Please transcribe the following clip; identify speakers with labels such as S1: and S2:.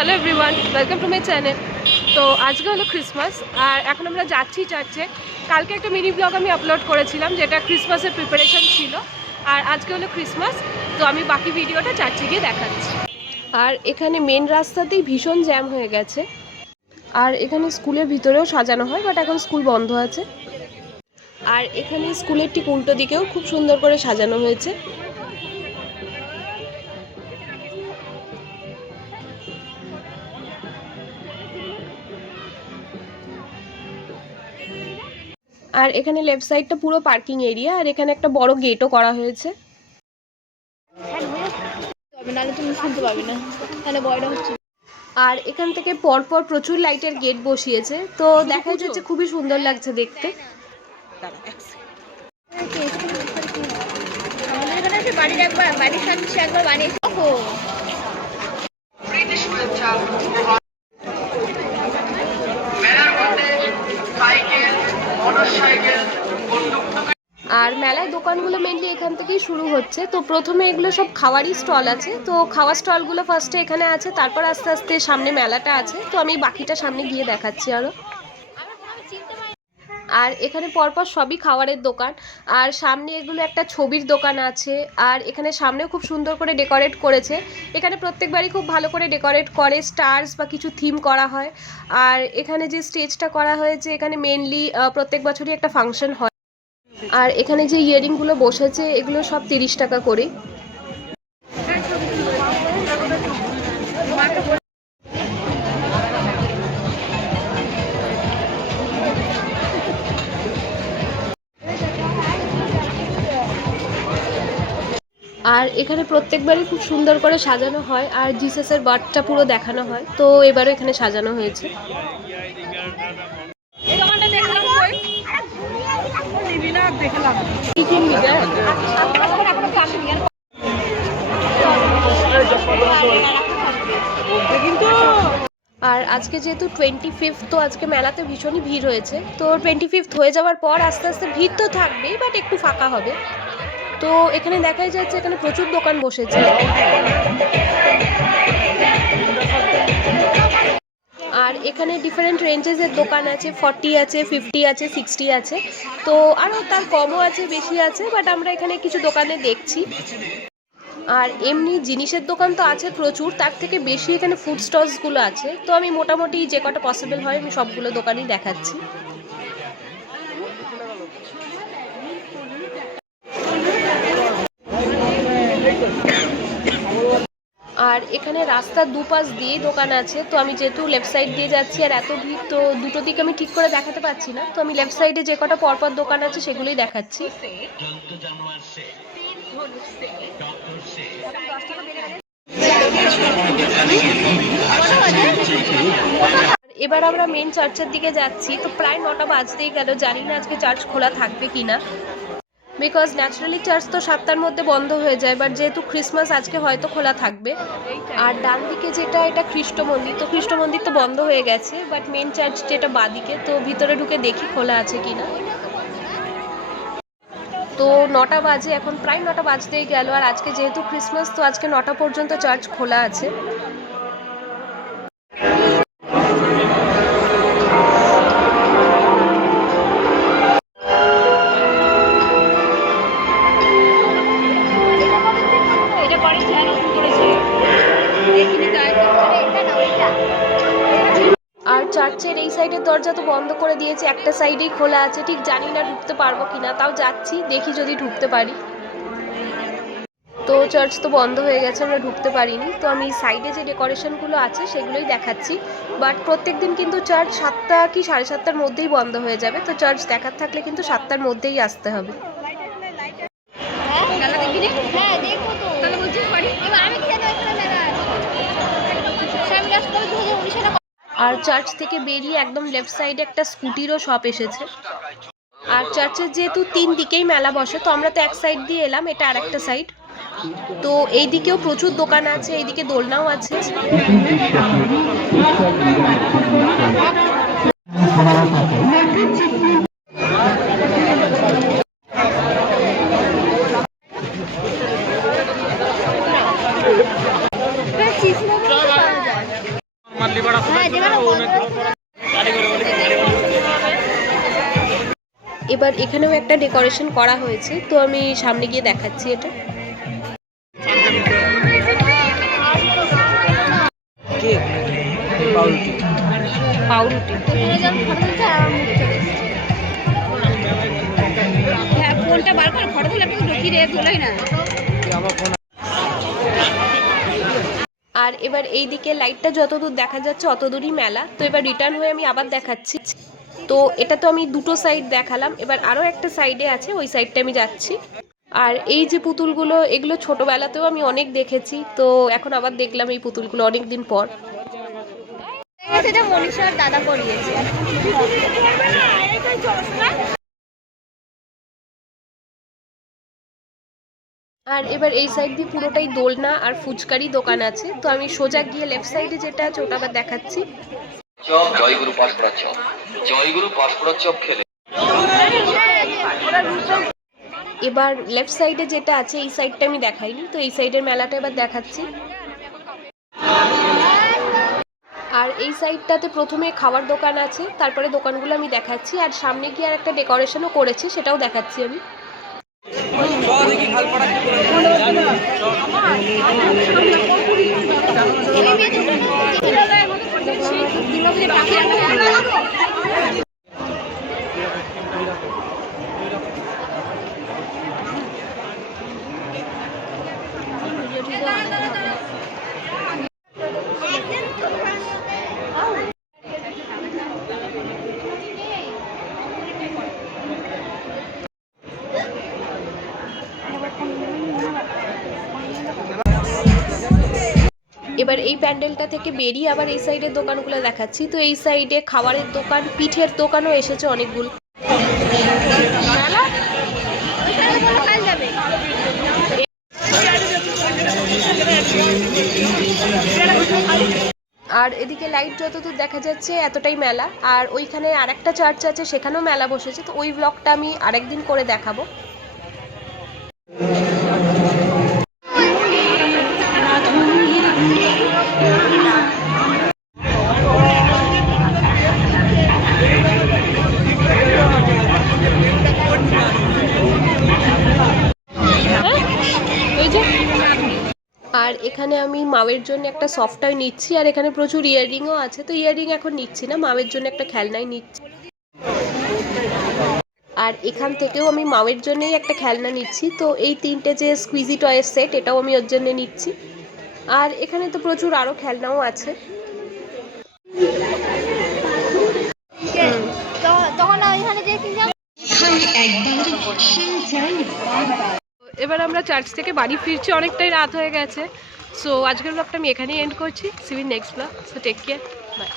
S1: Hello everyone welcome to my channel তো আজকে হলো ক্রিসমাস আর এখন আমরা যাচ্ছি চার্চে কালকে একটা মিনি ব্লগ আমি আপলোড করেছিলাম, যেটা ক্রিসমাসের প্রিপারেশন ছিল। আর আজকে হলো ক্রিসমাস তো আমি বাকি ভিডিওটা চার্চে গিয়ে দেখাচ্ছি। আর এখানে মেন রাস্তাতেই ভীষণ জ্যাম হয়ে গেছে। আর এখানে স্কুলের ভিতরেও সাজানো হয় বাট এখন স্কুল বন্ধ আছে। আর এখানে স্কুলের ঠিক উল্টো দিকেও খুব সুন্দর করে সাজানো হয়েছে। আর এখানে লেফট সাইডটা পুরো পার্কিং এরিয়া আর এখানে একটা বড় গেটও করা হয়েছে।
S2: নাহলে তুমি শুনতে পাবি না তাহলে বয়টা হচ্ছে।
S1: আর এখান থেকে পরপর প্রচুর লাইটের গেট বসিয়েছে তো দেখা যাচ্ছে খুবই সুন্দর লাগছে দেখতে।
S2: আমাদের এখানে বাড়ির একবার বাড়ির সাথে একবার বানিয়েছে।
S1: আর মেলায় দোকানগুলো মেনলি এখান থেকেই শুরু হচ্ছে। তো প্রথমে এগুলো সব খাওয়ারই স্টল আছে। তো খাওয়ার স্টলগুলো ফার্স্টে এখানে আছে, তারপর আস্তে আস্তে সামনে মেলাটা আছে। তো আমি বাকিটা সামনে গিয়ে দেখাচ্ছি আরও আর এখানে পরপর সবই খাবারের দোকান। আর সামনে এগুলো একটা ছবির দোকান আছে। আর এখানে সামনেও খুব সুন্দর করে ডেকোরেট করেছে। এখানে প্রত্যেকবারই খুব ভালো করে ডেকোরেট করে, স্টার্স বা কিছু থিম করা হয়। আর এখানে যে স্টেজটা করা হয়েছে, এখানে মেনলি প্রত্যেক বছরই একটা ফাংশন হয়। আর এখানে যে ইয়ারিংগুলো বসেছে, এগুলো সব তিরিশ টাকা করে। আর এখানে প্রত্যেকবারই খুব সুন্দর করে সাজানো হয় আর জিসাসের বার্থটা পুরো দেখানো হয়। তো এবারও এখানে সাজানো হয়েছে? আর আজকে যেহেতু টোয়েন্টি ফিফথ তো আজকে মেলাতে ভীষণই ভিড় হয়েছে। তো টোয়েন্টি ফিফথ হয়ে যাওয়ার পর আস্তে আস্তে ভিড় তো থাকবেই বাট একটু ফাঁকা হবে। তো এখানে দেখাই যাচ্ছে এখানে প্রচুর দোকান বসেছে। আর এখানে ডিফারেন্ট রেঞ্জেসের দোকান আছে ফর্টি আছে ফিফটি আছে সিক্সটি আছে। তো আরও তার কমও আছে, বেশি আছে বাট আমরা এখানে কিছু দোকানে দেখছি। আর এমনি জিনিসের দোকান তো আছে প্রচুর, তার থেকে বেশি এখানে ফুড স্টলসগুলো আছে। তো আমি মোটামুটি যে কটা পসিবল হয় আমি সবগুলো দোকানই দেখাচ্ছি আর এখানে রাস্তার দুপাশ দিয়েই দোকান আছে, তো আমি যেহেতু লেফট সাইড দিয়ে যাচ্ছি আর এত ভিড়, তো দুটো দিকে আমি ঠিক করে দেখাতে পারছি না। তো আমি লেফট সাইডে যে কটা পরপর দোকান আছে সেগুলোই দেখাচ্ছি। এবার আমরা মেন চার্চের দিকে যাচ্ছি, তো প্রায় নটা বাজতেই গেল, জানি না আজকে চার্চ খোলা থাকবে কি না বিকজ ন্যাচারালি চার্চ তো সাতটার মধ্যে বন্ধ হয়ে যায় বাট যেহেতু ক্রিসমাস আজকে হয়তো খোলা থাকবে। আর ডান দিকে যেটা, এটা খ্রিস্ট মন্দির, তো খ্রিস্ট মন্দির তো বন্ধ হয়ে গেছে বাট মেন চার্চ যেটা বাদিকে, তো ভিতরে ঢুকে দেখি খোলা আছে কি না তো নটা বাজে, এখন প্রায় নটা বাজতেই গেল, আর আজকে যেহেতু ক্রিসমাস তো আজকে নটা পর্যন্ত চার্চ খোলা আছে।
S2: আর
S1: চার্চের এই সাইডের দরজা তো বন্ধ করে দিয়েছে, একটা সাইডেই খোলা আছে, ঠিক জানি না ঢুকতে পারব কিনা, তাও যাচ্ছি, দেখি যদি ঢুকতে পারি। তো চার্চ তো বন্ধ হয়ে গেছে, আমরা ঢুকতে পারিনি, তো আমি সাইডে যে ডেকোরেশনগুলো আছে, সেগুলোই দেখাচ্ছি। বাট প্রত্যেক দিন কিন্তু চার্চ সাতটা কি সাড়ে সাতটার মধ্যেই বন্ধ হয়ে যাবে, তো চার্চ দেখার থাকলে কিন্তু সাতটার মধ্যেই আসতে হবে
S2: হ্যাঁ মেলা দেখবি রে হ্যাঁ দেখব তো তাহলে বলছি পারি এবার আমি কি জানি এখানে মেলা সামনে আসতে হবে দু হাজার উনিশে না
S1: আর চার্চ থেকে বেরিয়ে একদম লেফট সাইডে একটা স্কুটিরও শপ এসেছে। আর চার্চের যেহেতু তিন দিকেই মেলা বসে, তো আমরা তো এক সাইড দিয়ে এলাম, এটা আর একটা সাইড তো এই দিকেও প্রচুর দোকান আছে, এইদিকে দোলনাও আছে
S2: হ্যাঁ যেখানে
S1: এবার এখানেও একটা ডেকোরেশন করা হয়েছে তো আমি সামনে গিয়ে দেখাচ্ছি এটা।
S3: পাউরুটি।
S1: পাউরুটি। হ্যাঁ ফোনটা বার করে ফটো তুলে না।
S3: আমার ফোন
S1: আর এবার এই দিকে লাইটটা যতদূর দেখা যাচ্ছে অতদূরই মেলা। তো এবার রিটার্ন হয়ে আমি আবার দেখাচ্ছি। তো এটা তো আমি দুটো সাইড দেখালাম। এবার আরও একটা সাইডে আছে, ওই সাইডটা আমি যাচ্ছি। আর এই যে পুতুলগুলো, এগুলো ছোটোবেলাতেও আমি অনেক দেখেছি। তো এখন আবার দেখলাম এই পুতুলগুলো অনেক দিন পর।
S2: সেটা মনীষার দাদা করিয়েছে
S1: আর এবার এই সাইড দিয়ে পুরোটাই দোলনা আর ফুচকারি দোকান আছে। তো আমি সোজা গিয়ে লেফট সাইডে যেটা আছে, ওটা আবার দেখাচ্ছি। এবার লেফট সাইডে যেটা আছে, এই সাইডটা আমি দেখাইনি। তো এই সাইডের মেলাটা এবার দেখাচ্ছি। আর এই সাইডটাতে প্রথমে খাবার দোকান আছে, তারপরে দোকানগুলো আমি দেখাচ্ছি। আর সামনে গিয়ে আর একটা ডেকোরেশনও করেছে, সেটাও দেখাচ্ছি আমি।
S3: দেখি খালপাড়া কি করে
S1: এবার এই প্যান্ডেলটা থেকে বেরিয়ে আবার এই সাইডের দোকানগুলো দেখাচ্ছি। তো এই সাইডে খাবারের দোকান, পিঠের দোকানও এসেছে অনেকগুলো। আর এদিকে লাইট যতদূর দেখা যাচ্ছে এতটাই মেলা। আর ওইখানে আরেকটা চার্চ আছে, সেখানেও মেলা বসেছে। তো ওই ব্লগটা আমি আরেকদিন করে দেখাবো। আর এখানে আমি মায়ের জন্য একটা সফটওয়্যার নিচ্ছি আর এখানে প্রচুর ইয়াররিংও আছে। তো ইয়াররিং এখন নিচ্ছি না মায়ের জন্য একটা খেলনাই নিচ্ছি। আর এখান থেকেও আমি মায়ের জন্যই একটা খেলনা নিচ্ছি। তো এই তিনটে যে স্কুইজি টয়ের সেট এটাও আমি ওর জন্য নিচ্ছি। আর এখানে তো প্রচুর আরও খেলনাও আছে।
S2: তখন- যে কিনলাম
S1: এবার আমরা চার্চ থেকে বাড়ি ফিরছি, অনেকটাই রাত হয়ে গেছে। সো আজকের ব্লগটা আমি এখানেই এন্ড করছি। Civil next blog so take care bye